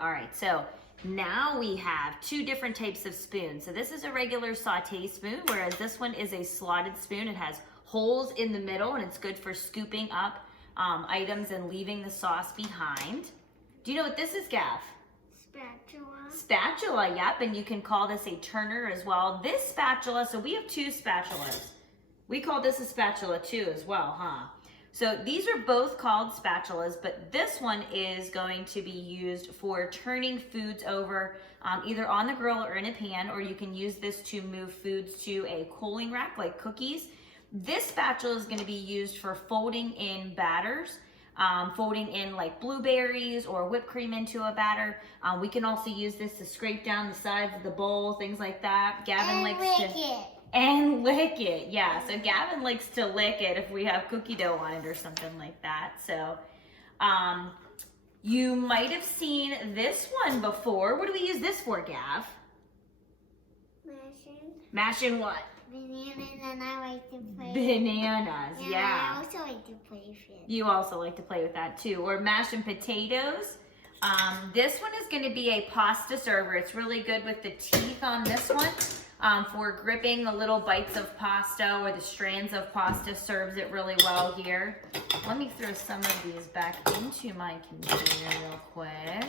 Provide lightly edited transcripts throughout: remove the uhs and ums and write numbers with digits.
All right, so now we have two different types of spoons. So this is a regular saute spoon, whereas this one is a slotted spoon. It has holes in the middle and it's good for scooping up items and leaving the sauce behind. Do you know what this is, Gav? Spatula. Spatula, yep, and you can call this a turner as well. This spatula, so we have two spatulas. We call this a spatula too as well, huh? So these are both called spatulas, but this one is going to be used for turning foods over either on the grill or in a pan, or you can use this to move foods to a cooling rack like cookies. This spatula is going to be used for folding in batters, folding in like blueberries or whipped cream into a batter. We can also use this to scrape down the sides of the bowl, things like that. Gavin likes to... And lick it, yeah. So Gavin likes to lick it if we have cookie dough on it or something like that. So you might have seen this one before. What do we use this for, Gav? Mashing. Mashing what? Bananas, and I like to play. Bananas, yeah. I also like to play with it. You also like to play with that too. Or mashing potatoes. This one is going to be a pasta server. It's really good with the teeth on this one. For gripping the little bites of pasta or the strands of pasta, serves it really well here. Let me throw some of these back into my container real quick.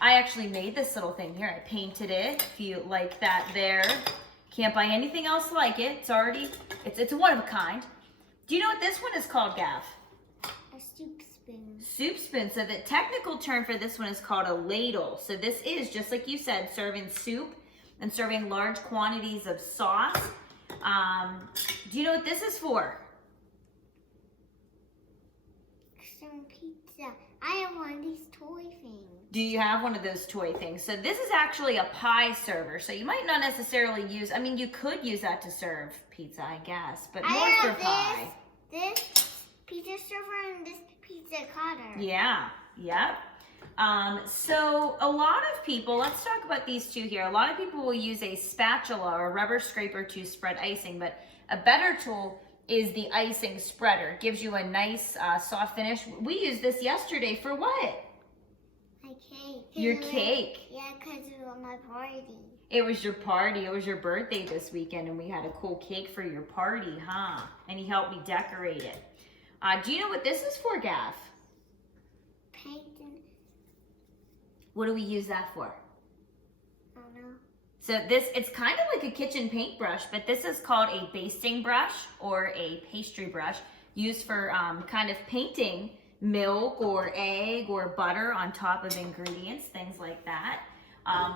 I actually made this little thing here. I painted it, if you like that there. Can't buy anything else like it. It's already, it's one of a kind. Do you know what this one is called, Gav? A soup spoon. Soup spoon. So the technical term for this one is called a ladle. So this is, just like you said, serving soup and serving large quantities of sauce. Do you know what this is for? Some pizza. I have one of these toy things. Do you have one of those toy things? So this is actually a pie server. So you might not necessarily use, I mean, you could use that to serve pizza, I guess, but more for pie. This pizza server and this pizza cutter. Yeah, yep. So a lot of people, let's talk about these two here. A lot of people will use a spatula or a rubber scraper to spread icing, but a better tool is the icing spreader. It gives you a nice soft finish. We used this yesterday for what? My cake. Your cake. Yeah, because it was my party. It was your party. It was your birthday this weekend, and we had a cool cake for your party, huh? And he helped me decorate it. Do you know what this is for, Gav? Painting. What do we use that for? I don't know. So this, it's kind of like a kitchen paintbrush, but this is called a basting brush or a pastry brush used for kind of painting milk or egg or butter on top of ingredients, things like that.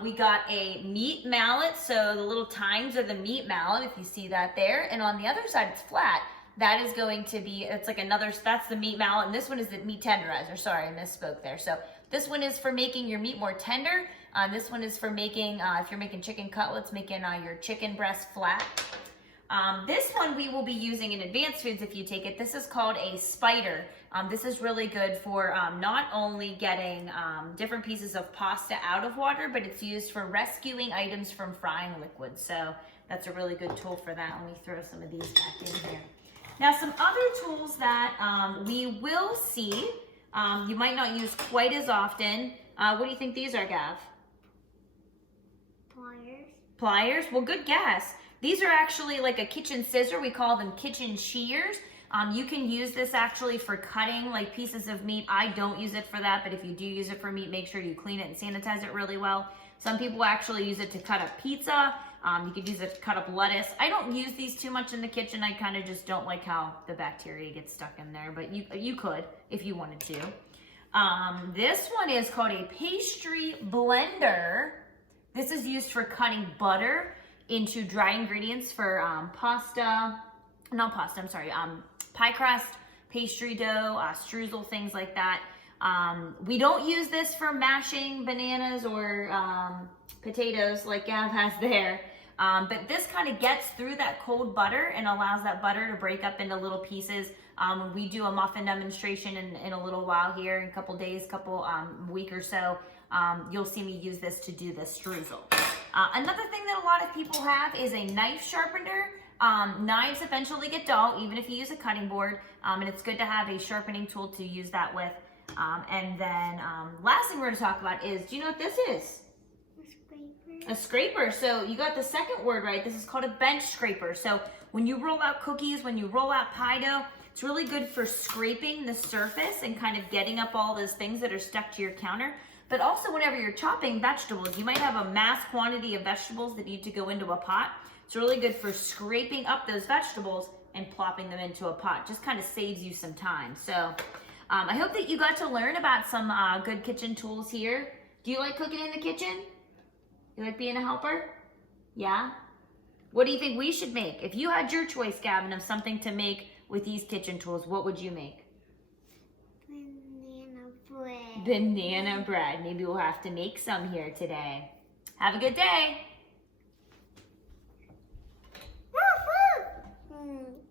We got a meat mallet, so the little tines are the meat mallet, if you see that there, and on the other side it's flat. That is going to be, it's like another, that's the meat mallet, and this one is the meat tenderizer. Sorry, I misspoke there. So this one is for making your meat more tender. This one is for making, if you're making chicken cutlets, making your chicken breast flat. This one we will be using in advanced foods if you take it. This is called a spider. This is really good for not only getting different pieces of pasta out of water, but it's used for rescuing items from frying liquids. So that's a really good tool for that. Let me throw some of these back in here. Now, some other tools that we will see, you might not use quite as often. What do you think these are, Gav? Pliers. Pliers? Well, good guess. These are actually like a kitchen scissor. We call them kitchen shears. You can use this actually for cutting like pieces of meat. I don't use it for that, but if you do use it for meat, make sure you clean it and sanitize it really well. Some people actually use it to cut up pizza. You could use it to cut up lettuce. I don't use these too much in the kitchen. I kind of just don't like how the bacteria gets stuck in there, but you could if you wanted to. This one is called a pastry blender. This is used for cutting butter into dry ingredients for pie crust, pastry dough, streusel, things like that. We don't use this for mashing bananas or potatoes like Gav has there. But this kind of gets through that cold butter and allows that butter to break up into little pieces. We do a muffin demonstration in a little while here, in a couple days, week or so. You'll see me use this to do the streusel. Another thing that a lot of people have is a knife sharpener. Knives eventually get dull, even if you use a cutting board, and it's good to have a sharpening tool to use that with. And then last thing we're going to talk about is, do you know what this is? A scraper. So you got the second word right. This is called a bench scraper. So when you roll out cookies, when you roll out pie dough, it's really good for scraping the surface and kind of getting up all those things that are stuck to your counter. But also whenever you're chopping vegetables, you might have a mass quantity of vegetables that need to go into a pot. It's really good for scraping up those vegetables and plopping them into a pot. Just kind of saves you some time. So I hope that you got to learn about some good kitchen tools here. Do you like cooking in the kitchen? You like being a helper? Yeah? What do you think we should make? If you had your choice, Gavin, of something to make with these kitchen tools, what would you make? Banana bread. Banana bread. Maybe we'll have to make some here today. Have a good day. Mm.